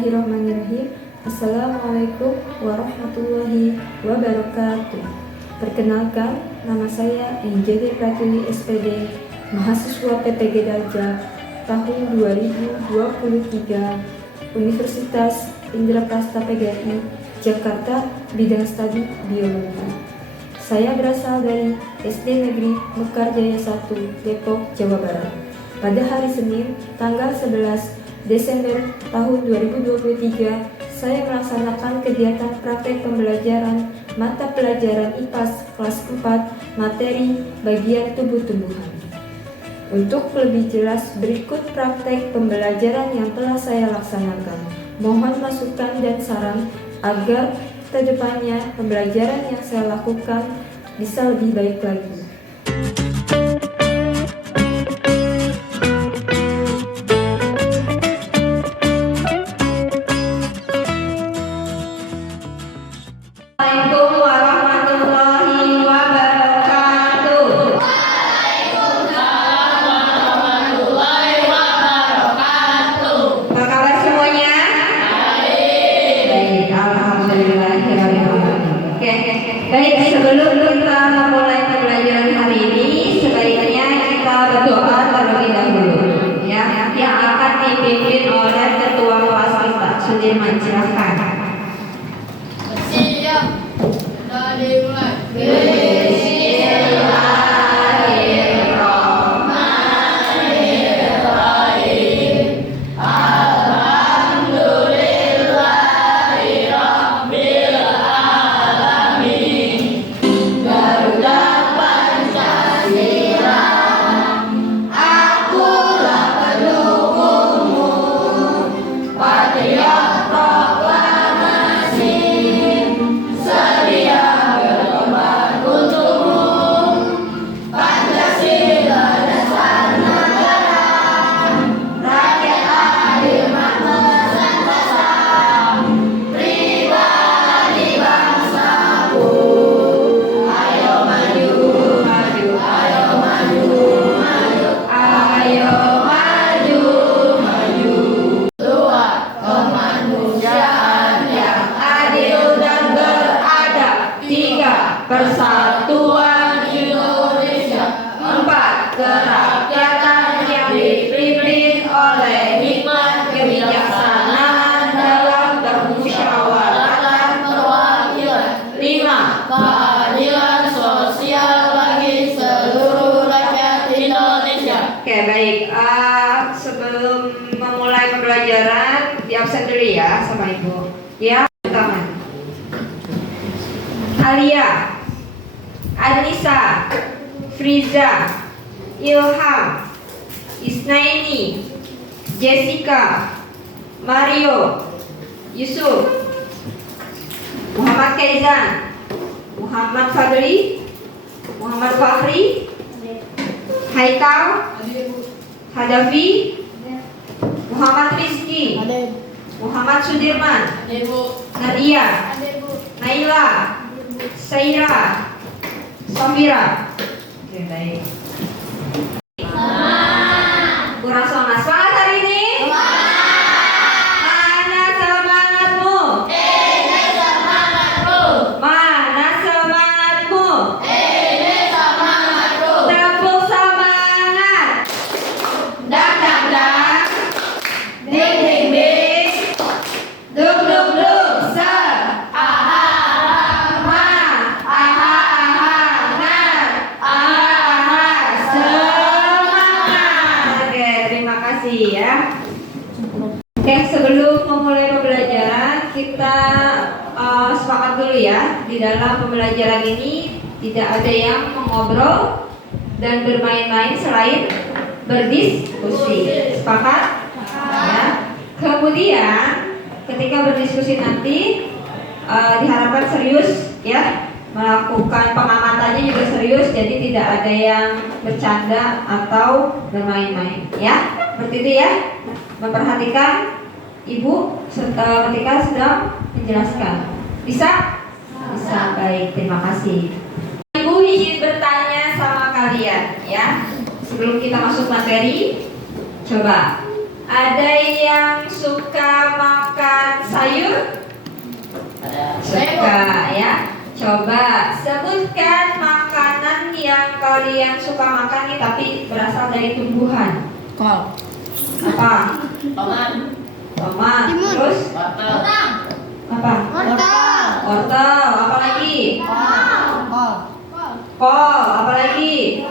Bismillahirrahmanirrahim. Assalamualaikum warahmatullahi wabarakatuh. Perkenalkan, nama saya Enjeli Pratwi SPD, mahasiswa PPG Darjah tahun 2023, Universitas Indraprasta PGRI, Jakarta, bidang studi biologi. Saya berasal dari SD Negeri Mekar Jaya 1, Depok, Jawa Barat. Pada hari Senin, tanggal 11 Desember tahun 2023, saya melaksanakan kegiatan praktek pembelajaran mata pelajaran IPAS kelas 4 materi bagian tubuh-tumbuhan. Untuk lebih jelas, berikut praktek pembelajaran yang telah saya laksanakan. Mohon masukan dan saran agar kedepannya pembelajaran yang saya lakukan bisa lebih baik lagi. Baik, sebelum kita memulai pembelajaran hari ini, sebaiknya kita berdoa terlebih dahulu, ya, yang akan dipimpin oleh Ketua Kelas kita, Sudirman. Silahkan. Siap, sudah dimulai. Persatuan Indonesia. 4. Kerakyatan yang dipimpin oleh hikmat kebijaksanaan dalam permusyawaratan perwakilan. 5. Keadilan sosial bagi seluruh rakyat Indonesia. Oke, baik. Sebelum memulai pembelajaran, di absen dulu ya sama Ibu. Ya, pertama. Alia, Anissa, Friza, Ilham, Isnaini, Jessica, Mario, Yusuf, Muhammad Kaizan, Muhammad Fadli, Muhammad Fahri, Haikal, Hadafi, Muhammad Rizki, Muhammad Sudirman, Nadia, Naila, Saira, Safira. Oke, baik. Kurang semangat. Semangat hari ini? Mana semangatmu? Ini semangatku. Mana semangatmu? Ini semangatku. Tepuk semangat. Dak dak dak. Ding ding ding. Duk duk duk. Se. Aha aha. Aha aha. Nah. Aha aha. Semangat. Oke, terima kasih ya. Oke, sebelum memulai pembelajaran, kita sepakat dulu ya. Di dalam pembelajaran ini tidak ada yang mengobrol dan bermain-main selain berdiskusi. Sepakat? Ya. Kemudian ketika berdiskusi nanti diharapkan serius ya, melakukan pengamatannya juga serius, jadi tidak ada yang bercanda atau bermain-main ya. Seperti itu ya. Memperhatikan Ibu ketika sedang menjelaskan. Bisa? Bisa. Baik, terima kasih. Ibu izin bertanya sama kalian ya. Sebelum kita masuk materi, coba Ada yang suka makan sayur? Suka ya. Coba sebutkan makanan yang kalian suka makan nih tapi berasal dari tumbuhan. Kol. Apa? Tomat. Tomat. Terus? Apa? Wortel. Apa lagi? Kol. Apa lagi?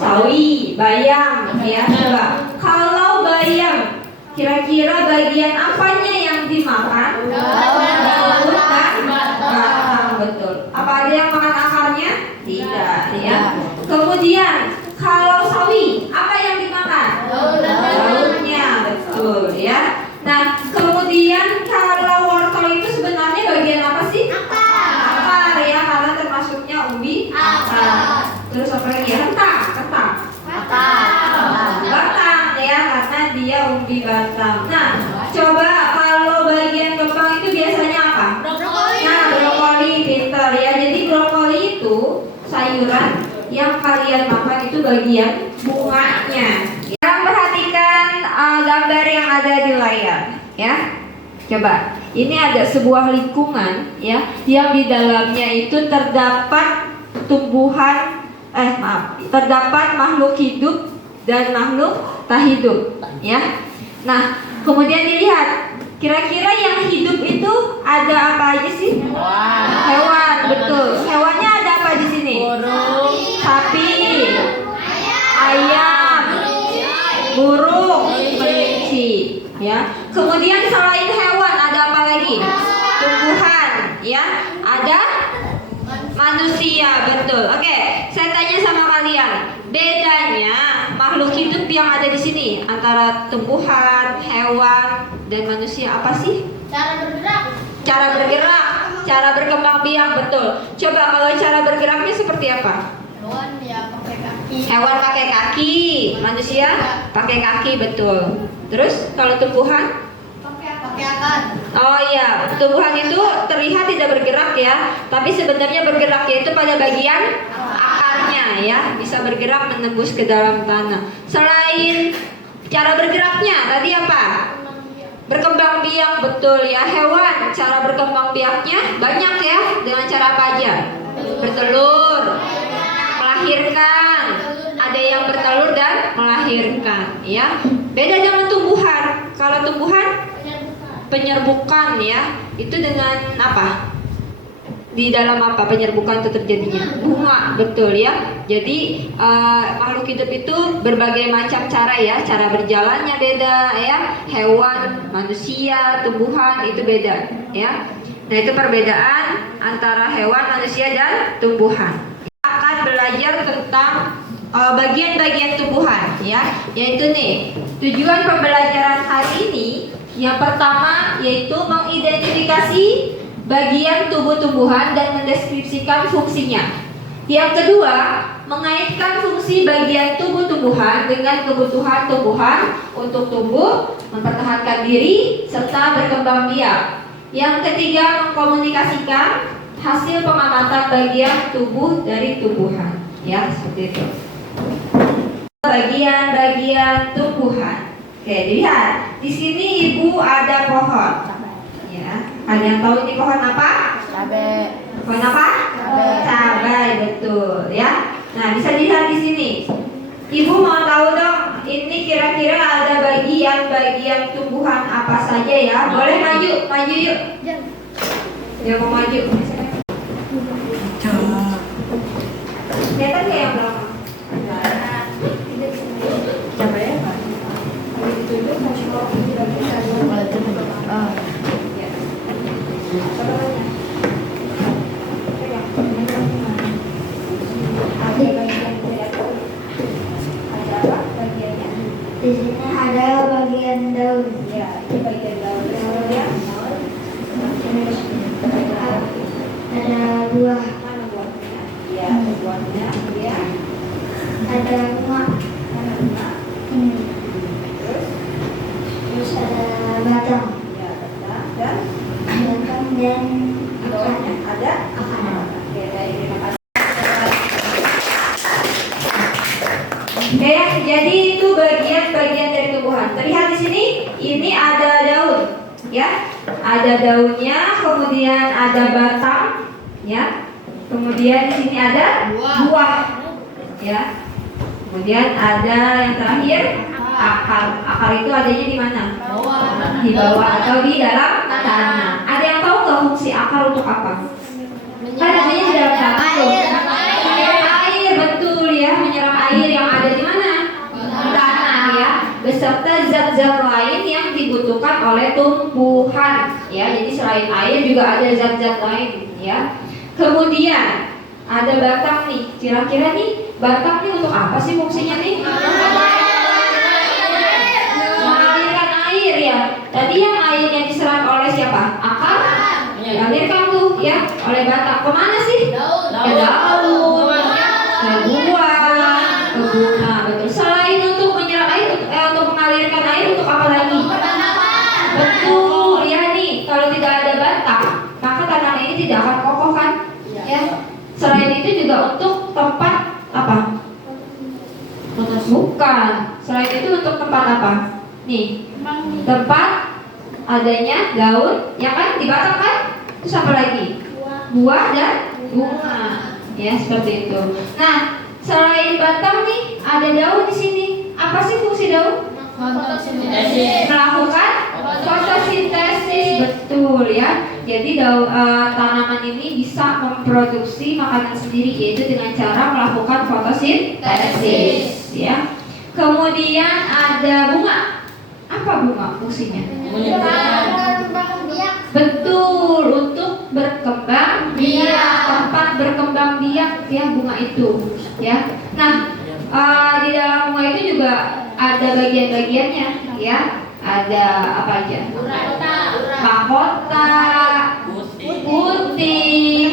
Sawi, bayam. Ya, coba. Kalau bayam, kira-kira bagian apanya yang dimakan? Daun dan batang, betul. Apa ada yang makan akarnya? Tidak, ya. Kemudian kalau sawi, apa yang dimakan? Daunnya, betul, ya. Nah, kemudian kalau wortel itu sebenarnya bagian apa sih? Akar, ya, karena termasuknya umbi akar. Terus apa lagi? Kentang. Batang, ya, karena dia umbi batang. Nah, coba kalau bagian kembang itu biasanya apa? Nah, brokoli, pintar ya. Jadi brokoli itu sayuran yang kalian makan itu bagian bunganya. Sekarang perhatikan gambar yang ada di layar, ya. Coba, ini ada sebuah lingkungan, ya, yang di dalamnya itu terdapat terdapat makhluk hidup dan makhluk tak hidup, ya. Nah, kemudian dilihat, kira-kira yang hidup itu ada apa aja sih? Hewan, betul. Hewannya ada apa di sini? Sapi, ayam, burung, kelinci, ya. Kemudian selain hewan ada apa lagi? Tumbuhan, ya. Ada manusia, betul. Oke, saya tanya sama kalian, bedanya makhluk hidup yang ada di sini antara tumbuhan, hewan, dan manusia apa sih? Cara bergerak, cara berkembang biak, betul. Coba kalau cara bergeraknya seperti apa? Hewan pakai kaki, manusia pakai kaki, betul. Terus kalau tumbuhan? Oh iya, tumbuhan itu terlihat tidak bergerak ya, tapi sebenarnya bergeraknya itu pada bagian akarnya ya, bisa bergerak menembus ke dalam tanah. Selain cara bergeraknya, tadi apa? Berkembang biak, betul ya. Hewan, cara berkembang biaknya banyak ya, dengan cara apa aja? Bertelur, melahirkan, ada yang bertelur dan melahirkan ya. Beda dengan tumbuhan. Kalau tumbuhan penyerbukan ya, itu dengan apa? Di dalam apa penyerbukan itu terjadinya? Bunga, betul ya. Jadi makhluk hidup itu berbagai macam cara ya, cara berjalannya beda ya. Hewan, manusia, tumbuhan itu beda ya. Nah, itu perbedaan antara hewan, manusia dan tumbuhan. Kita akan belajar tentang bagian-bagian tumbuhan ya, yaitu nih tujuan pembelajaran hari ini. Yang pertama yaitu mengidentifikasi bagian tubuh tumbuhan dan mendeskripsikan fungsinya. Yang kedua, mengaitkan fungsi bagian tubuh tumbuhan dengan kebutuhan tumbuhan untuk tumbuh, mempertahankan diri, serta berkembang biak. Yang ketiga, mengkomunikasikan hasil pengamatan bagian tubuh dari tumbuhan. Ya, seperti itu. Bagian-bagian tumbuhan. Oke, dilihat. Di sini ibu ada pohon. Ya, ada yang tahu ini pohon apa? Cabai. Pohon apa? Cabai, betul ya. Nah, bisa dilihat di sini. Ibu mau tahu dong, ini kira-kira ada bagian-bagian tumbuhan apa saja ya? Boleh maju yuk. Dia mau maju. Kelihatan kayak yang belakang? Di sini ada bagian daun. Ya, ini bagian daun. Ya. Ada buah. Mana buahnya? Ya, ada buahnya. Ya. Ada bunga. Mana bunga? Terus ada batang. Ya, batang dan Batang dan bawahnya ada akar. Oke, baik, terima kasih. Oke, jadi itu bagian-bagian dari tumbuhan. ya. Ada daunnya, kemudian ada batang, ya. Kemudian di sini ada buah, ya. Kemudian ada yang terakhir akar. Akar itu adanya di mana? Di bawah atau di dalam tanah. Ada yang tahu nggak fungsi akar untuk apa? Kan adanya di dalam tanah tuh. Menyerap air, betul ya, menyerap air yang ada di mana? Di tanah ya, beserta zat-zat lain yang dibutuhkan oleh tumbuhan ya. Jadi selain air juga ada zat-zat lain ya. Kemudian ada batang nih. Kira-kira nih batang nih untuk apa sih fungsinya nih? Mengalirkan air ya. Tadi yang airnya diserap oleh siapa? Akar. Dialirkan tuh ya oleh batang. Kemana sih? Ke daun, ke buah, ke bunga. Betul. Selain untuk menyerap air, untuk mengalirkan air, untuk apa lagi? Betul ya nih. Kalau tidak ada batang, maka tanaman ini tidak akan kokoh kan? Ya. Selain itu juga untuk tempat apa? Bukan. Selain itu untuk tempat apa? Nih, tempat adanya daun, ya kan? Di batang kan? Terus apa lagi? Buah dan bunga. Ya, seperti itu. Nah, selain batang nih, ada daun di sini. Apa sih fungsi daun? Melakukan fotosintesis, betul ya. Jadi tanaman ini bisa memproduksi makanan sendiri, yaitu dengan cara melakukan fotosintesis ya. Kemudian ada bunga. Apa bunga fungsinya? Betul, untuk berkembang biak, tempat berkembang biak ya bunga itu ya. Nah, di dalam bunga itu juga ada bagian-bagiannya ya. Ada apa aja? Mahkota, putih,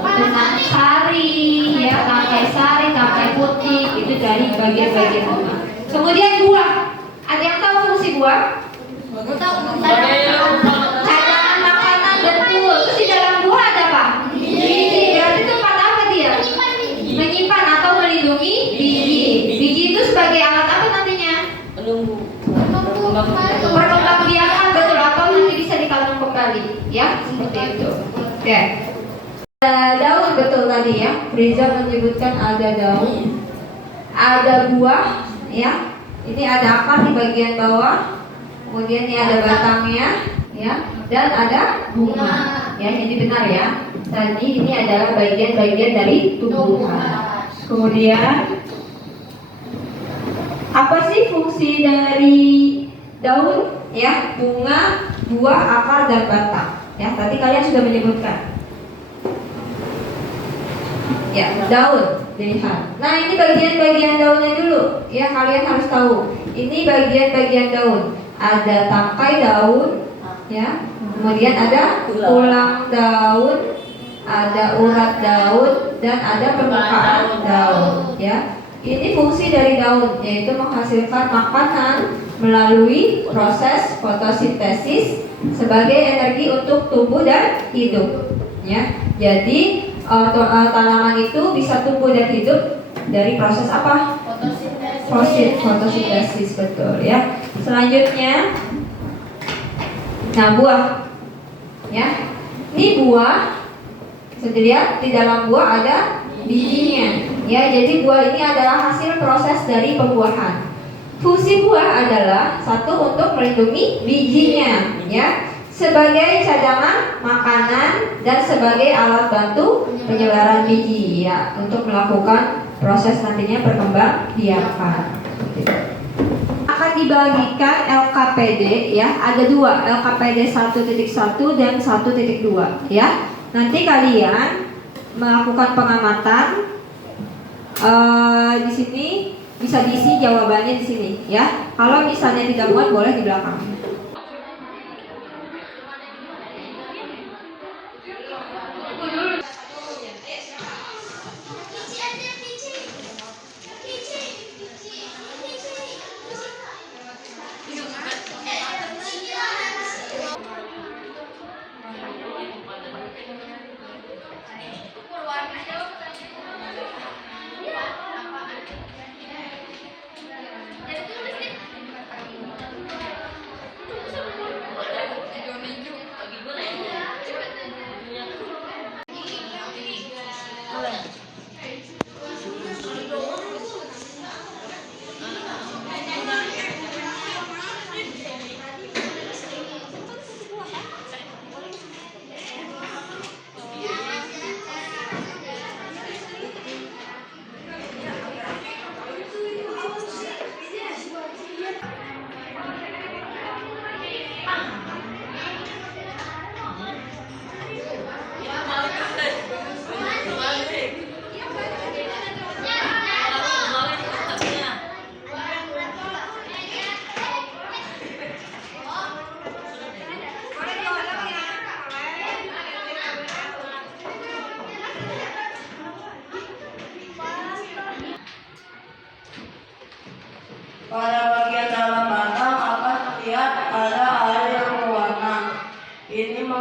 benang sari, ya, tangkai sari, tangkai putih, itu dari bagian-bagian bunga. Kemudian buah. Ada yang tahu fungsi buah? Cadangan makanan, betul. Terus di dalam buah ada apa? Biji. Berarti tempat apa dia? Menyimpan atau melindungi biji. Biji itu sebagai alat apa nantinya? Perkembangbiakan, betul, atau nanti bisa ditanam kembali, ya, seperti itu. Oke. Daun, betul tadi ya. Friza menyebutkan ada daun, ada buah, ya. Ini ada akar di bagian bawah, kemudian ini ada batangnya, ya, dan ada bunga. Ya, jadi benar ya. Tadi ini adalah bagian-bagian dari tumbuhan. Kemudian apa sih fungsi dari daun? Ya, bunga, buah, akar, dan batang. Ya, tadi kalian sudah menyebutkan. Ya, daun dilihat. Nah, ini bagian-bagian daunnya dulu. Ya, kalian harus tahu. Ini bagian-bagian daun. Ada tangkai daun, ya. Kemudian ada tulang daun, ada urat daun, dan ada permukaan daun. Ya, ini fungsi dari daun, yaitu menghasilkan makanan melalui proses fotosintesis sebagai energi untuk tumbuh dan hidup. Ya, jadi tanaman itu bisa tumbuh dan hidup dari proses apa? Fotosintesis, betul ya. Selanjutnya, nah buah, ya. Ini buah, bisa dilihat di dalam buah ada bijinya, ya. Jadi buah ini adalah hasil proses dari pembuahan. Fungsi buah adalah satu untuk melindungi bijinya, ya, sebagai cadangan makanan dan sebagai alat bantu penyebaran biji, ya, untuk melakukan proses nantinya perkembangbiakan. Akan dibagikan LKPD, ya, ada dua, LKPD 1.1 dan 1.2, ya. Nanti kalian melakukan pengamatan di sini, bisa diisi jawabannya di sini, ya. Kalau misalnya tidak muat boleh di belakang.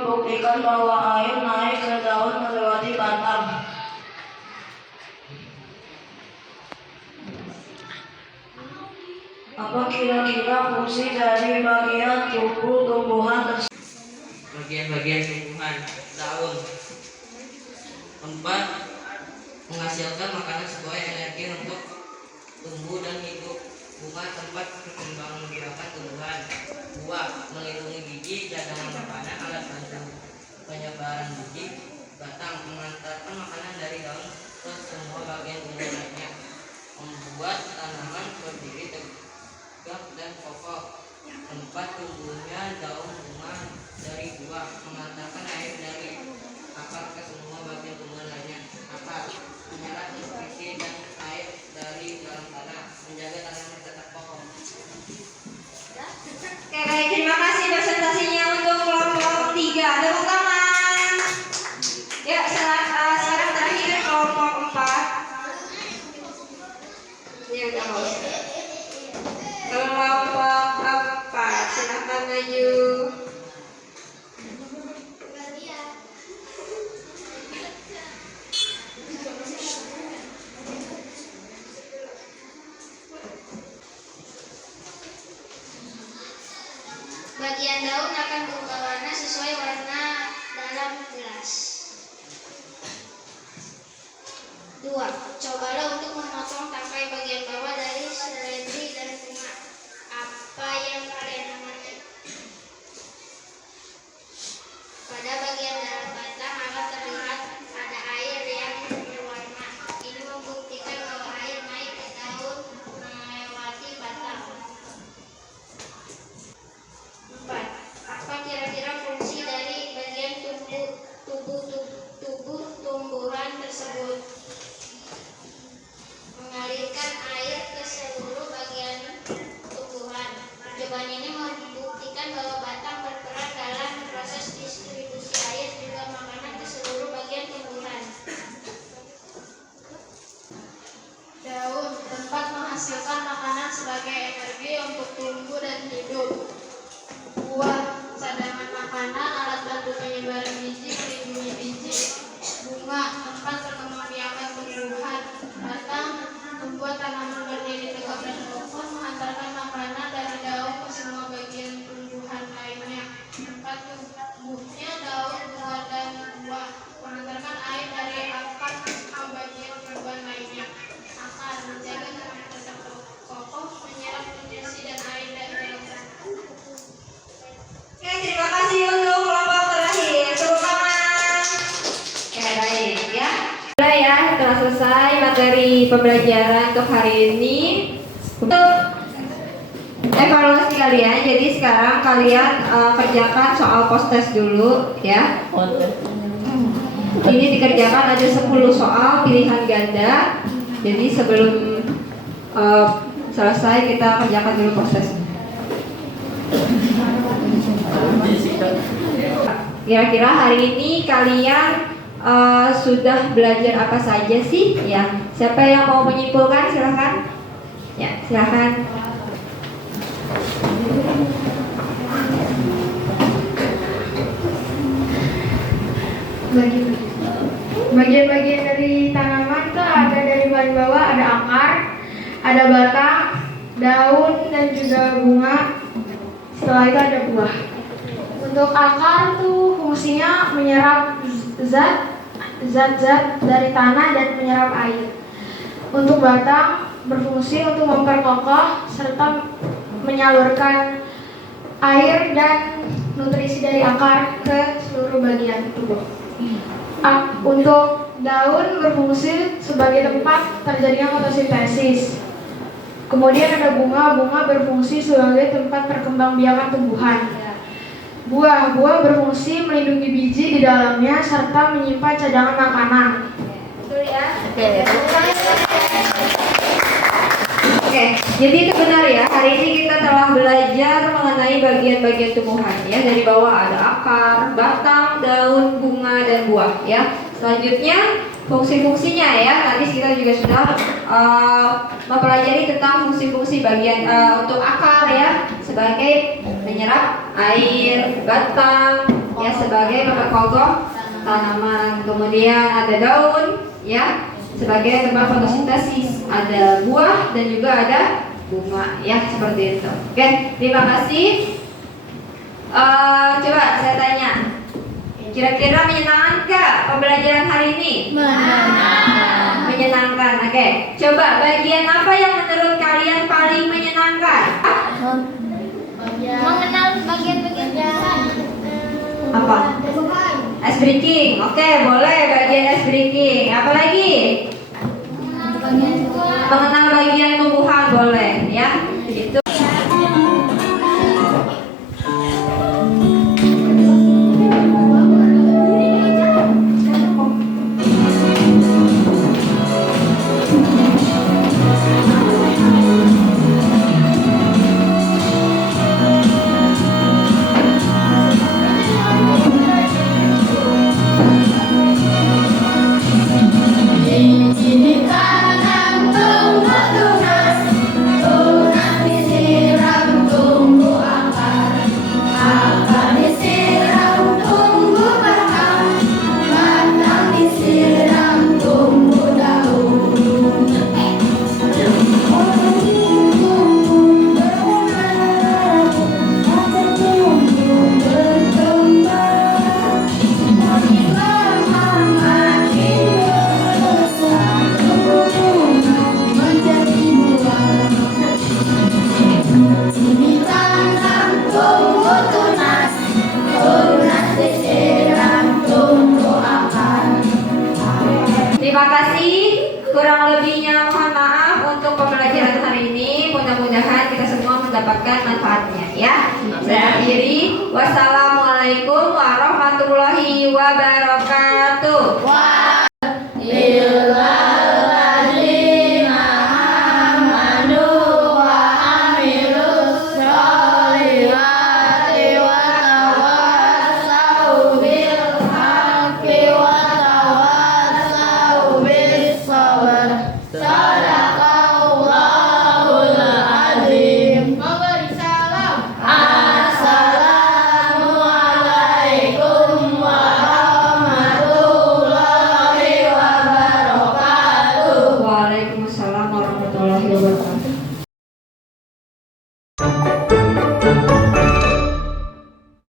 membuktikan bahwa air naik ke daun melewati batang. Apa kira-kira fungsi dari bagian tubuh tumbuhan tersebut? Bagian-bagian tumbuhan, daun, tempat menghasilkan makanan sesuai energi untuk tumbuh dan hidup. Bunga, tempat perkembangan tumbuhan. Buah, melindungi biji, cadangan makanan, alat bantu penyebaran biji. Batang, mengantarkan makanan dari daun ke semua bagian tubuh lainnya, membuat tanaman berdiri tegak dan kokoh. Tempat tumbuhnya daun, bunga dari buah, mengantarkan air dari akar ke semua bagian tumbuhan lainnya. Akar, menyerap nutrisi dan air dari dalam tanah, menjaga tanaman tetap kokoh. Oke, baik, terima kasih presentasinya untuk kelompok 3. Tepuk tangan. Ya, sekarang terakhir kelompok 4. Ya, udah mau. Kelompok 4, silahkan maju. Bagian daun akan berubah warna sesuai warna dalam gelas. 2. Cobalah untuk memotong tangkai bagian bawah dari seledri dan bunga. Apa yang kalian amati? Pada bagian dalam batang akan terlihat ada air yang berwarna. Ini membuktikan bahwa air naik ke daun melewati batang. 4. Apa kira-kira fungsi dari bagian tubuh tumbuhan tersebut? Mengalirkan air ke seluruh bagian tumbuhan. Jawaban ini membuktikan bahwa batang berperan dalam proses distribusi air juga makanan ke seluruh bagian tumbuhan. Daun, tempat menghasilkan makanan sebagai energi untuk tumbuh dan hidup. Buah, cadangan makanan, alat bantu penyebaran biji, melindungi biji. Bunga, tempat perkembangbiakan tumbuhan. Batang, membuat tanaman berdiri tegak dan kokoh, menghantarkan makanan dari daun ke semua bagian tumbuhan lainnya. Tempat tumbuhnya daun, bunga, dan buah, mengantarkan air dari akar ke bagian tumbuhan lainnya. Akar, menjaga tanaman tetap kokoh, menyerap nutrisi dan air dari dalam tanah. Oke, terima kasih untuk kelompok terakhir. Tepuk tangan. Oke, baik ya. Sudah ya, telah selesai materi pembelajaran untuk hari ini. Untuk evaluasi kalian, jadi sekarang kalian kerjakan soal post-test dulu ya. Ini dikerjakan ada 10 soal pilihan ganda. Jadi sebelum selesai kita kerjakan dulu post-test. Kira-kira hari ini kalian sudah belajar apa saja sih? Ya, siapa yang mau menyimpulkan silahkan. Ya, silahkan. Bagian-bagian dari tanaman itu ada dari bahan bawah, ada akar, ada batang, daun, dan juga bunga. Setelah itu ada buah. Untuk akar tuh fungsinya menyerap zat-zat dari tanah dan menyerap air. Untuk batang berfungsi untuk memperkokoh serta menyalurkan air dan nutrisi dari akar ke seluruh bagian tubuh. Untuk daun berfungsi sebagai tempat terjadinya fotosintesis. Kemudian ada bunga berfungsi sebagai tempat perkembangbiakan tumbuhan. Buah berfungsi melindungi biji di dalamnya serta menyimpan cadangan makanan. Betul ya? Oke, jadi itu benar ya. Hari ini kita telah belajar mengenai bagian-bagian tumbuhan ya. Dari bawah ada akar, batang, daun, bunga, dan buah ya. Selanjutnya fungsi-fungsinya ya. Tadi kita juga sudah mempelajari tentang fungsi-fungsi bagian untuk akar ya, sebagai menyerap air, batang ya sebagai pokok tanaman. Kemudian ada daun ya sebagai tempat fotosintesis, ada buah dan juga ada bunga ya seperti itu. Oke, terima kasih. Coba saya tanya, kira-kira menyenangkan nggak pembelajaran hari ini? Menyenangkan. Oke, coba bagian apa yang menurut kalian paling menyenangkan? Mengenal bagian-bagian Apa? Ice breaking. Oke, boleh bagian ice breaking. Apa lagi? Mengenal bagian tumbuhan boleh ya. Itu. Ini tanam tumbuh tunas, tunas disiram tumbuh akar, akar disiram tumbuh batang, batang disiram tumbuh daun. Tumbuh berbuah, maka tumbuh berkembang, makin lama makin besar, tumbuh menjadi buah. Sini tanam tumbuh tunas, tunas disiram tumbuh akar. Terima kasih. Kurang lebihnya mohon maaf untuk pembelajaran hari ini. Mudah-mudahan kita semua mendapatkan manfaatnya ya. Saya akhiri. Wassalamualaikum warahmatullahi wabarakatuh. Lillah.